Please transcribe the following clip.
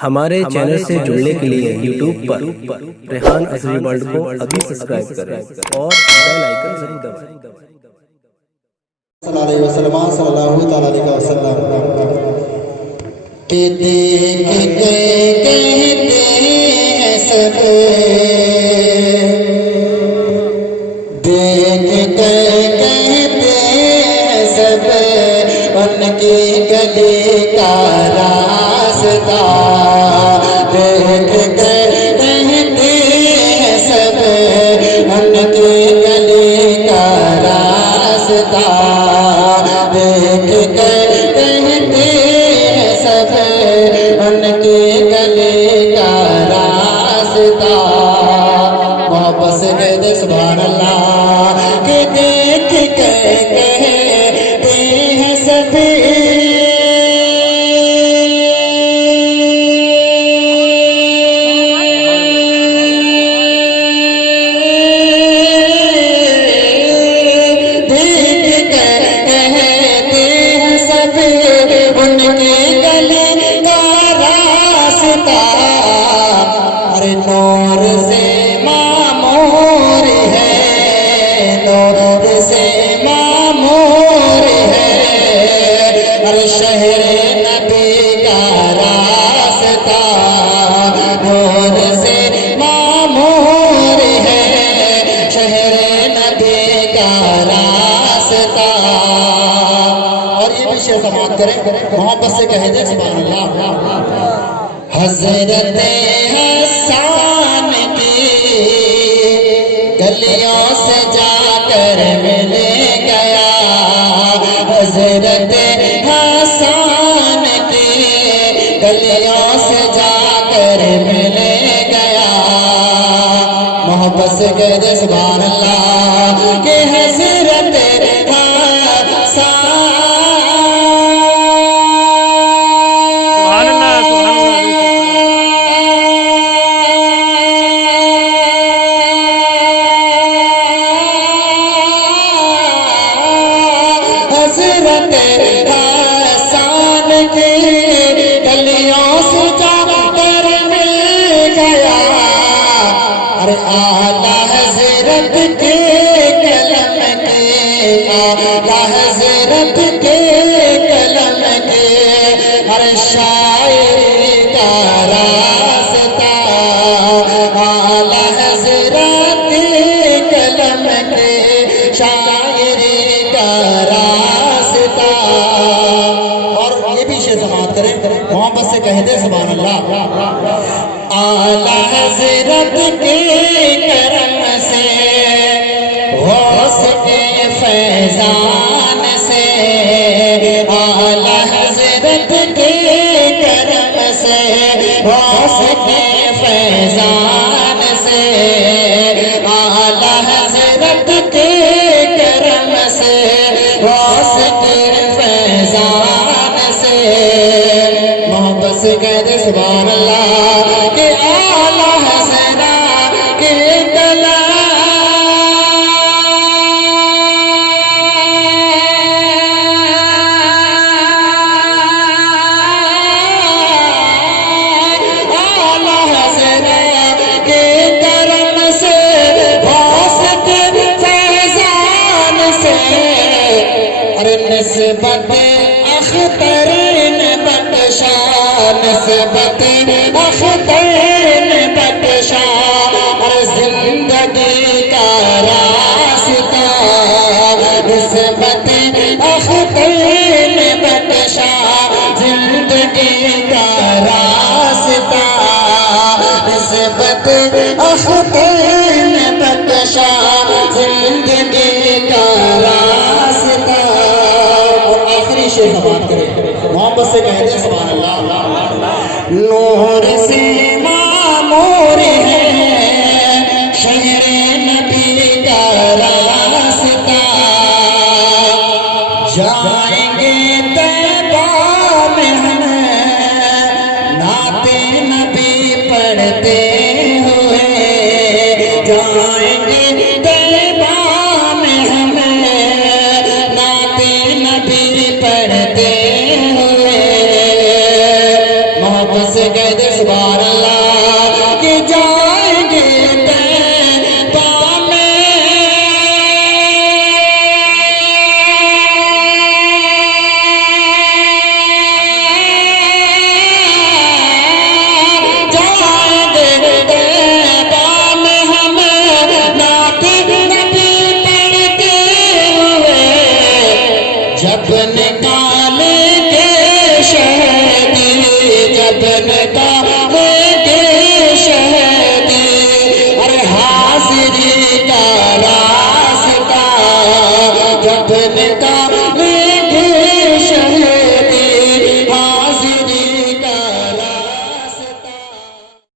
हमारे चैनल से जुड़ने के लिए यूट्यूब पर रेहान अज़हरी वर्ल्ड को अभी सब्सक्राइब करें और बेल आइकन जरूर दबाएं। सल्लल्लाहु अलैहि वसल्लम के देख के कहते हैं सब, देख के कहते हैं सब, उनकी गली का रास्ता देख के कहते हैं सब, उनकी गली का रास्ता देख के कहते हैं सब, उनकी गली का रास्ता। मोहब्बत से कहते सुभान अल्लाह के देख के कहते हैं सभी, अरे नूर से मामूर है, नूर से मामूर है, अरे शहर नबी का रास्ता नूर से मामूर है, शहर नबी का रास्ता। और ये भी शेर समाप्त करें, मोहब्बत से कह दे सुभान अल्लाह। हज़रत हसन की गलियों से जाकर मिल गया, हज़रत हसन की गलियों से जाकर मिल गया। मोहब्बत से कह दे सुभान अल्लाह कि हज़रत हज़रत हसन की गलियों से जाकर मिल गया। अरे आला हज़रत के कलम के, आला हज़रत के कलम के, अरे शायरी का रास्ता, आला हज़रत के कलम के शायरी का रास्ता। और ये भी शेर समाप्त करें, मोहब्बत से कह दे सुभान अल्लाह। आला हज़रत के करम से, गौस के फैज़ान से, आला हज़रत के करम से, गौस के फैज़ान से, आला हज़रत के करम से, गौस के फैज़ान से। मोहब्बत से कह दे सुभान अल्लाह के आला हज़रत के गला, आला हज़रत के करम से, गौस के फैज़ान से, अरे निस्बत अख्तर ने बख्शा, निस्बत अख्तर ने बख्शा, अरे जिंदगी का रास्ता, निस्बत अख्तर ने बख्शा, जिंदगी का रास्ता, निस्बत अख्तर ने बख्शा, जिंदगी का रास्ता। और आखिरी शेर समाप्त करें, मोहब्बत से कह दे सुभान अल्लाह। नूर से मामूर है, शहर नबी का रास्ता, जाएंगे तैबा में हम नाते नबी पढ़ते हुए, जाएंगे तैबा में हम नाते नबी पढ़ते हुए। मोहब्बत से कह दे सुभान अल्लाह कि जाएंगे तैबा में जाएंगे तैबा में हम नात नबी पढ़ते हुए जब निकालेंगे शहदी जब निकालेंगे शहदी अरे हाजिरी